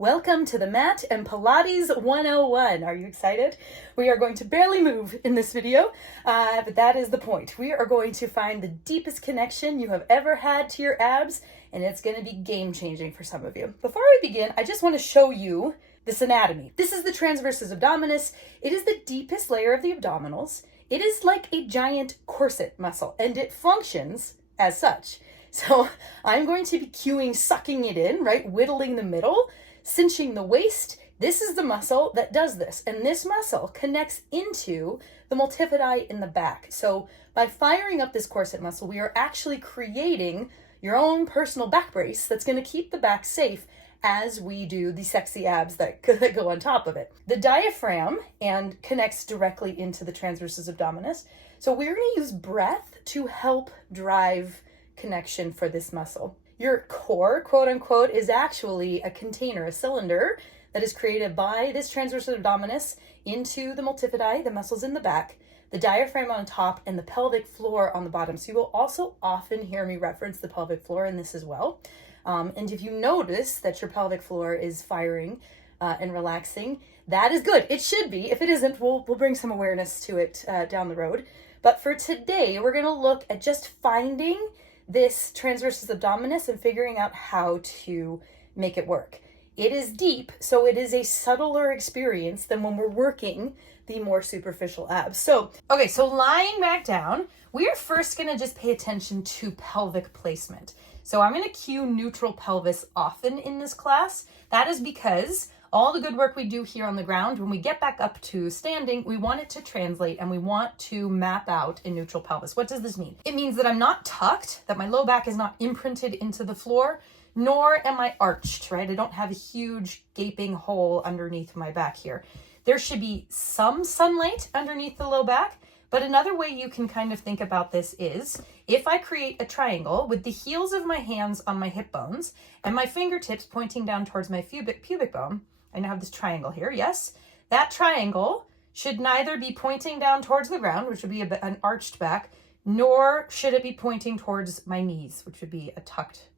Welcome to the Mat and Pilates 101. Are you excited? We are going to barely move in this video, but that is the point. We are going to find the deepest connection you have ever had to your abs, and it's going to be game-changing for some of you. Before we begin, I just want to show you this anatomy. This is the Transversus Abdominus. It is the deepest layer of the abdominals. It is like a giant corset muscle, and it functions as such. So I'm going to be cueing, sucking it in, right? Whittling the middle, cinching the waist. This is the muscle that does this. And this muscle connects into the multifidi in the back. So by firing up this corset muscle, we are actually creating your own personal back brace that's going to keep the back safe as we do the sexy abs that go on top of it. The diaphragm and connects directly into the transversus abdominis. So we're going to use breath to help drive connection for this muscle. Your core, quote unquote, is actually a container, a cylinder that is created by this transversus abdominis into the multifidi, the muscles in the back, the diaphragm on top, and the pelvic floor on the bottom. So you will also often hear me reference the pelvic floor in this as well. And if you notice that your pelvic floor is firing and relaxing, that is good. It should be. If it isn't, we'll bring some awareness to it down the road. But for today, we're going to look at just finding this transversus abdominis and figuring out how to make it work. It is deep, so it is a subtler experience than when we're working the more superficial abs. So lying back down, we are first going to just pay attention to pelvic placement. So I'm going to cue neutral pelvis often in this class. That is because all the good work we do here on the ground, when we get back up to standing, we want it to translate and we want to map out in neutral pelvis. What does this mean? It means that I'm not tucked, that my low back is not imprinted into the floor, nor am I arched, right? I don't have a huge gaping hole underneath my back here. There should be some sunlight underneath the low back, but another way you can kind of think about this is if I create a triangle with the heels of my hands on my hip bones and my fingertips pointing down towards my pubic bone, I now have this triangle here, yes? That triangle should neither be pointing down towards the ground, which would be an arched back, nor should it be pointing towards my knees, which would be a tucked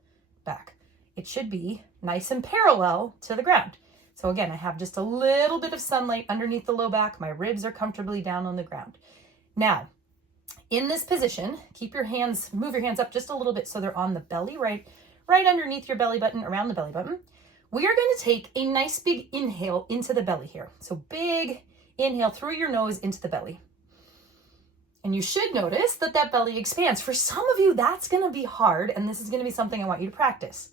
back. It should be nice and parallel to the ground. So again, I have just a little bit of sunlight underneath the low back. My ribs are comfortably down on the ground. Now, in this position, move your hands up just a little bit so they're on the belly, right underneath your belly button, around the belly button. We are going to take a nice big inhale into the belly here. So big inhale through your nose into the belly. And you should notice that belly expands. For some of you, that's going to be hard, and this is going to be something I want you to practice.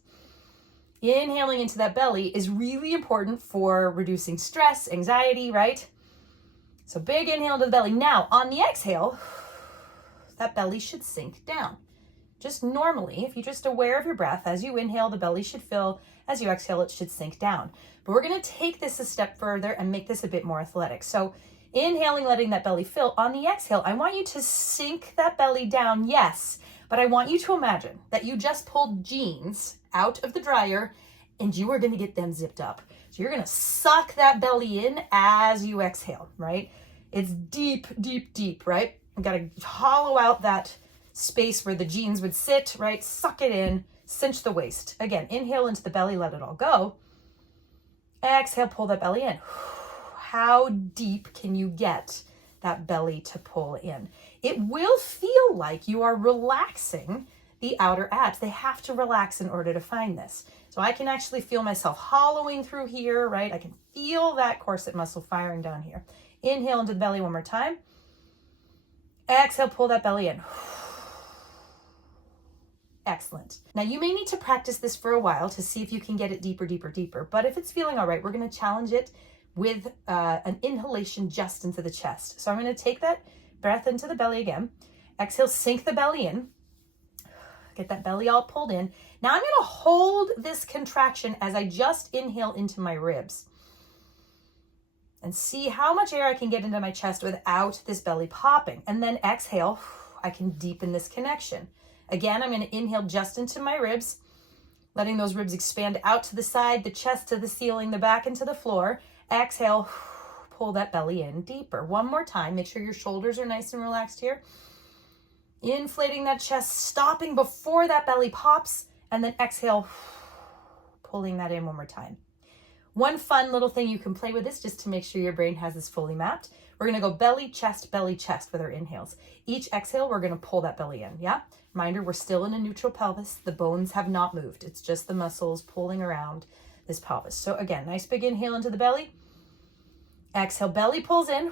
Inhaling into that belly is really important for reducing stress, anxiety, right? So big inhale to the belly. Now, on the exhale, that belly should sink down. Just normally, if you're just aware of your breath, as you inhale, the belly should fill. As you exhale, it should sink down. But we're going to take this a step further and make this a bit more athletic. So inhaling, letting that belly fill. On the exhale, I want you to sink that belly down, yes. But I want you to imagine that you just pulled jeans out of the dryer and you are going to get them zipped up. So you're going to suck that belly in as you exhale, right? It's deep, deep, deep, right? I've got to hollow out that space where the jeans would sit, right? Suck it in, cinch the waist. Again, inhale into the belly, let it all go. Exhale, pull that belly in. How deep can you get that belly to pull in? It will feel like you are relaxing the outer abs. They have to relax in order to find this. So I can actually feel myself hollowing through here, right? I can feel that corset muscle firing down here. Inhale into the belly one more time. Exhale, pull that belly in. Excellent. Now you may need to practice this for a while to see if you can get it deeper, deeper, deeper. But if it's feeling all right, we're going to challenge it with an inhalation just into the chest. So I'm going to take that breath into the belly again. Exhale, sink the belly in. Get that belly all pulled in. Now I'm going to hold this contraction as I just inhale into my ribs and see how much air I can get into my chest without this belly popping. And then exhale, I can deepen this connection. Again, I'm going to inhale just into my ribs, letting those ribs expand out to the side, the chest to the ceiling, the back into the floor. Exhale, pull that belly in deeper. One more time. Make sure your shoulders are nice and relaxed here. Inflating that chest, stopping before that belly pops, and then exhale, pulling that in one more time. One fun little thing you can play with this just to make sure your brain has this fully mapped. We're going to go belly, chest with our inhales. Each exhale, we're going to pull that belly in. Yeah. Reminder, we're still in a neutral pelvis. The bones have not moved. It's just the muscles pulling around this pelvis. So again, nice big inhale into the belly. Exhale, belly pulls in.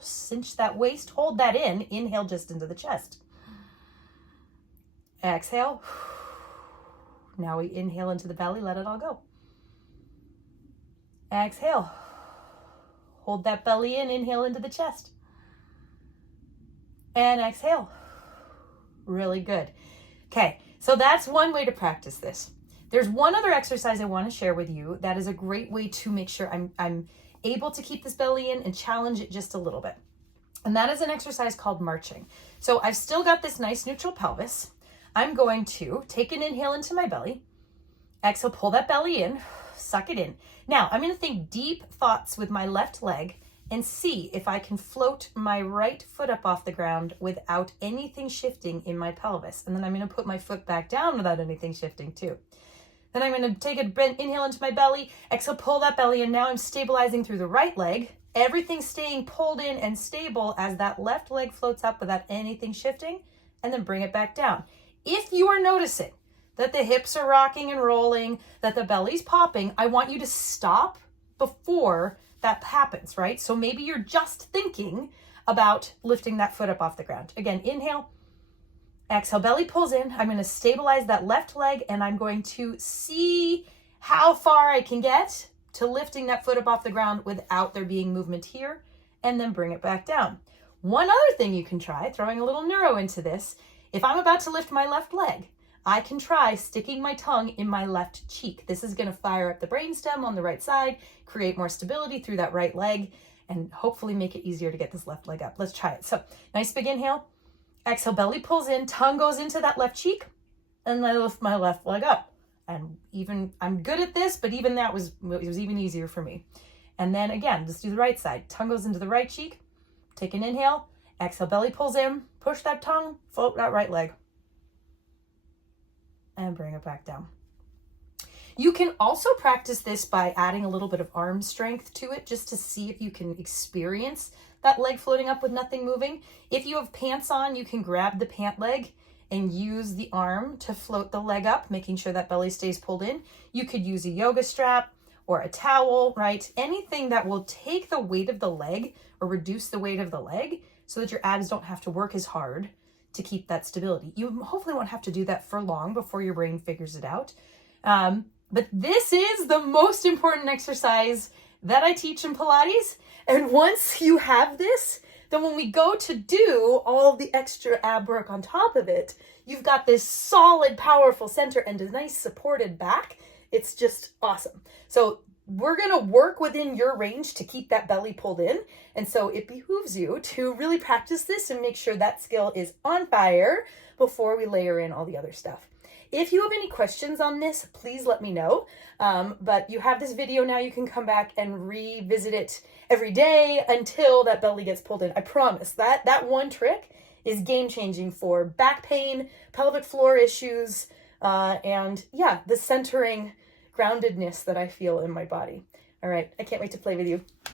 Cinch that waist, hold that in. Inhale just into the chest. Exhale. Now we inhale into the belly, let it all go. Exhale. Hold that belly in, inhale into the chest. And exhale. Really good. Okay, so that's one way to practice this. There's one other exercise I want to share with you that is a great way to make sure I'm able to keep this belly in and challenge it just a little bit. And that is an exercise called marching. So I've still got this nice neutral pelvis. I'm going to take an inhale into my belly. Exhale, pull that belly in, suck it in. Now I'm going to think deep thoughts with my left leg and see if I can float my right foot up off the ground without anything shifting in my pelvis. And then I'm going to put my foot back down without anything shifting too. Then I'm going to take an inhale into my belly, exhale, pull that belly in. Now I'm stabilizing through the right leg. Everything staying pulled in and stable as that left leg floats up without anything shifting, and then bring it back down. If you are noticing that the hips are rocking and rolling, that the belly's popping, I want you to stop before that happens, right? So maybe you're just thinking about lifting that foot up off the ground. Again, inhale, exhale, belly pulls in. I'm going to stabilize that left leg, and I'm going to see how far I can get to lifting that foot up off the ground without there being movement here, and then bring it back down. One other thing you can try, throwing a little neuro into this, if I'm about to lift my left leg, I can try sticking my tongue in my left cheek. This is going to fire up the brainstem on the right side, create more stability through that right leg, and hopefully make it easier to get this left leg up. Let's try it. So nice big inhale. Exhale, belly pulls in, tongue goes into that left cheek, and I lift my left leg up. And even, I'm good at this, but even that was even easier for me. And then again, just do the right side. Tongue goes into the right cheek, take an inhale, exhale, belly pulls in, push that tongue, float that right leg, and bring it back down. You can also practice this by adding a little bit of arm strength to it, just to see if you can experience that leg floating up with nothing moving. If you have pants on, you can grab the pant leg and use the arm to float the leg up, making sure that belly stays pulled in. You could use a yoga strap or a towel, right? Anything that will take the weight of the leg or reduce the weight of the leg so that your abs don't have to work as hard to keep that stability. You hopefully won't have to do that for long before your brain figures it out. But this is the most important exercise that I teach in Pilates. And once you have this, then when we go to do all the extra ab work on top of it, you've got this solid, powerful center and a nice supported back. It's just awesome. So we're going to work within your range to keep that belly pulled in. And so it behooves you to really practice this and make sure that skill is on fire before we layer in all the other stuff. If you have any questions on this, please let me know. But you have this video now, you can come back and revisit it every day until that belly gets pulled in. I promise that one trick is game-changing for back pain, pelvic floor issues, and yeah, the centering groundedness that I feel in my body. All right, I can't wait to play with you.